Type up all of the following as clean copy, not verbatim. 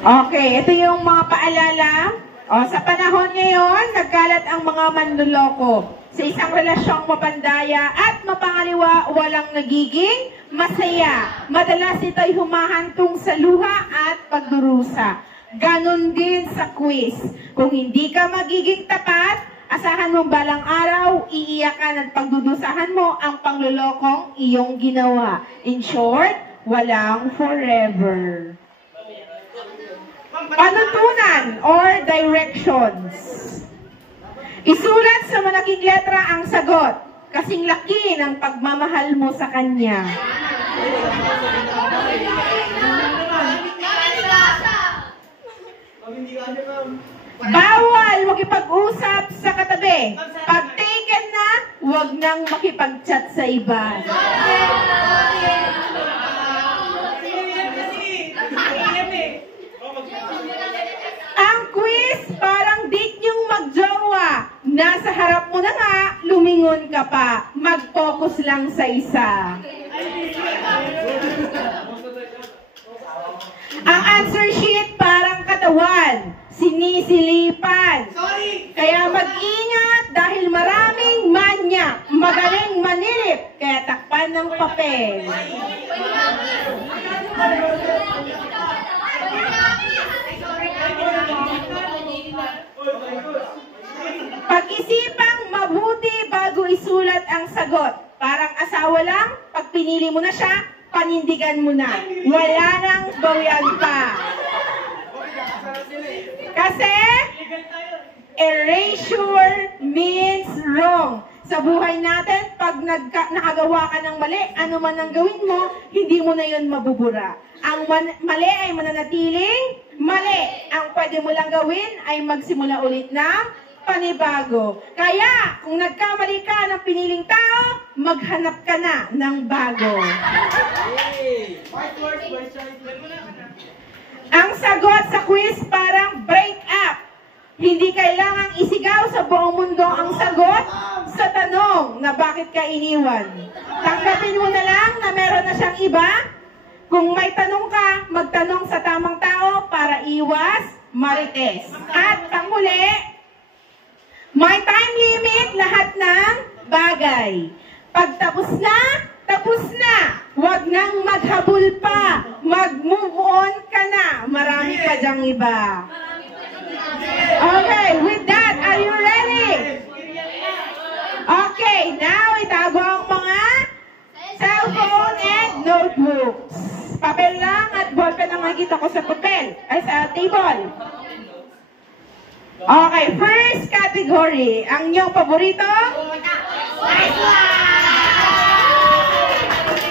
Okay, ito yung mga paalala. Sa panahon ngayon, nagkalat ang mga manluloko. Sa isang relasyong mapandaya at mapangaliwa, walang nagiging masaya. Madalas ito'y humahantong sa luha at pagdurusa. Ganon din sa quiz. Kung hindi ka magiging tapat, asahan mong balang araw, iiyakan at pagdudusahan mo ang panglulokong iyong ginawa. In short, walang forever. Panutunan or directions. Isulat sa malaking letra ang sagot, kasing laki ng pagmamahal mo sa kanya. Bawal makipag-usap sa katabi. Pag taken na, huwag nang makipag-chat sa iba. Ang quiz, parang date niyong magjowa. Nasa harap mo na nga, lumingon ka pa. Mag-focus lang sa isa. Ang answer sheet, parang katawan. Sinisilipan. Kaya mag-ingat dahil maraming manyak. Magaling manilip. Kaya takpan ng papel. Pag-isipang mabuti bago isulat ang sagot. Parang asawa lang, pag pinili mo na siya, panindigan mo na. Wala nang bawian pa. Kasi, erasure means wrong. Sa buhay natin, pag nakagawa ka ng mali, ano man ang gawin mo, hindi mo na yun mabubura. Ang mali ay mananatiling mali. Ang pwede mo lang gawin ay magsimula ulit ng panibago. Kaya, kung nagkamali ka ng piniling tao, maghanap ka na ng bago. Ang sagot sa quiz parang break up. Hindi kailangang isigaw sa buong mundo ang sagot sa tanong na bakit ka iniwan. Tanggapin mo na lang na meron na siyang iba. Kung may tanong ka, magtanong sa tamang tao para iwas marites. At panghuli, may time limit lahat ng bagay. Pag tapos na, tapos na. Huwag nang maghabol pa. Mag-move on ka na. Marami pa dyang iba. Okay, with that, are you ready? Okay, now itago ang mga cellphone and notebooks. Papel lang at ballpen ang makikita ko sa papel, ay sa table. Okay, first category. Ang inyong paborito?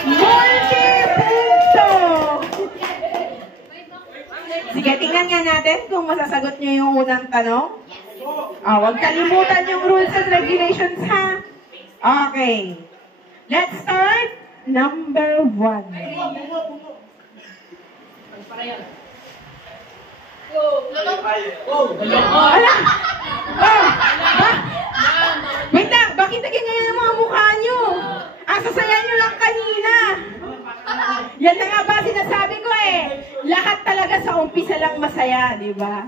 Multi-punto! Sige, tingnan nga natin kung masasagot nyo yung unang tanong. Huwag kalimutan yung rules and regulations, ha? Okay. Let's start. Number 1. Ala! Wait lang, bakit ganyan ang mga mukha nyo? Sasayan nyo lang kanina. Yan na nga ba sinasabi ko eh. Lahat talaga sa umpisa lang masaya, di ba?